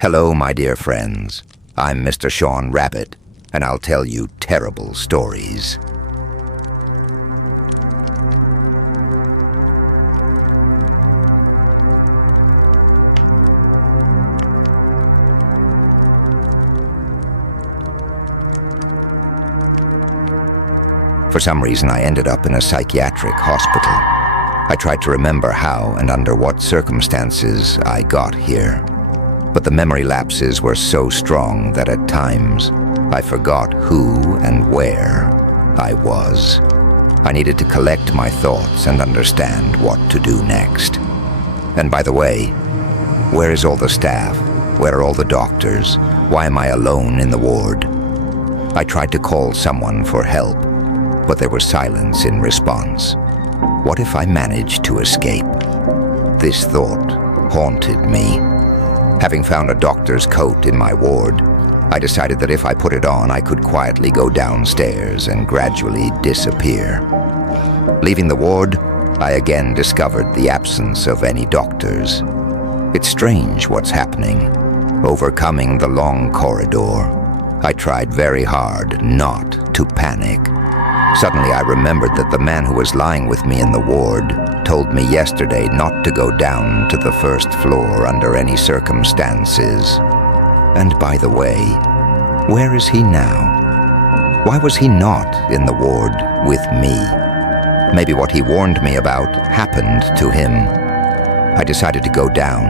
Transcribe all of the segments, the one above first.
Hello, my dear friends. I'm Mr. Sean Rabbit, and I'll tell you terrible stories. For some reason, I ended up in a psychiatric hospital. I tried to remember how and under what circumstances I got here. But the memory lapses were so strong that at times I forgot who and where I was. I needed to collect my thoughts and understand what to do next. And by the way, where is all the staff? Where are all the doctors? Why am I alone in the ward? I tried to call someone for help, but there was silence in response. What if I managed to escape? This thought haunted me. Having found a doctor's coat in my ward, I decided that if I put it on, I could quietly go downstairs and gradually disappear. Leaving the ward, I again discovered the absence of any doctors. It's strange what's happening. Overcoming the long corridor, I tried very hard not to panic. Suddenly, I remembered that the man who was lying with me in the ward told me yesterday not to go down to the first floor under any circumstances. And by the way, where is he now? Why was he not in the ward with me? Maybe what he warned me about happened to him. I decided to go down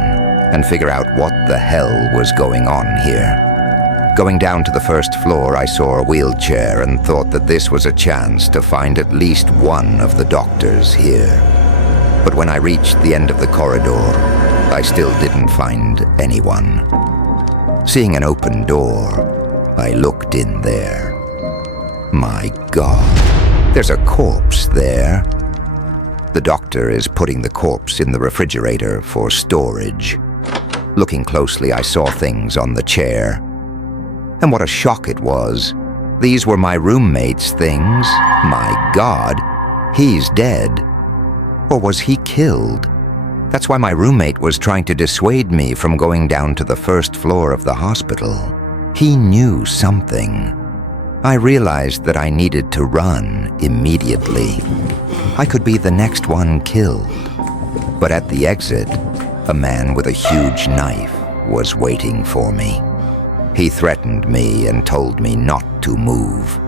and figure out what the hell was going on here. Going down to the first floor, I saw a wheelchair and thought that this was a chance to find at least one of the doctors here. But when I reached the end of the corridor, I still didn't find anyone. Seeing an open door, I looked in there. My God, there's a corpse there. The doctor is putting the corpse in the refrigerator for storage. Looking closely, I saw things on the chair. And what a shock it was. These were my roommate's things. My God, he's dead. Or was he killed? That's why my roommate was trying to dissuade me from going down to the first floor of the hospital. He knew something. I realized that I needed to run immediately. I could be the next one killed. But at the exit, a man with a huge knife was waiting for me. He threatened me and told me not to move.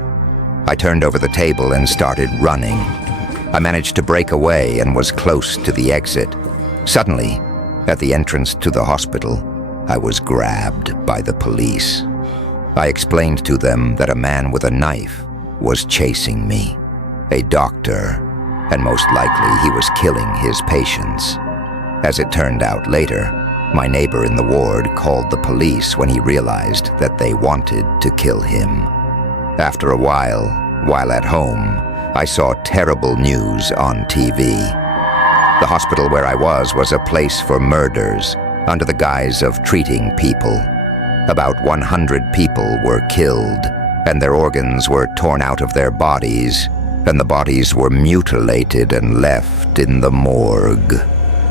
I turned over the table and started running. I managed to break away and was close to the exit. Suddenly, at the entrance to the hospital, I was grabbed by the police. I explained to them that a man with a knife was chasing me, a doctor, and most likely he was killing his patients. As it turned out later, my neighbor in the ward called the police when he realized that they wanted to kill him. After a while at home, I saw terrible news on TV. The hospital where I was a place for murders under the guise of treating people. About 100 people were killed, and their organs were torn out of their bodies, and the bodies were mutilated and left in the morgue.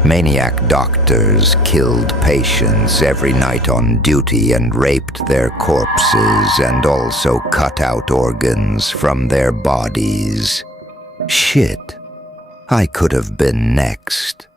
Maniac doctors killed patients every night on duty and raped their corpses and also cut out organs from their bodies. Shit, I could have been next.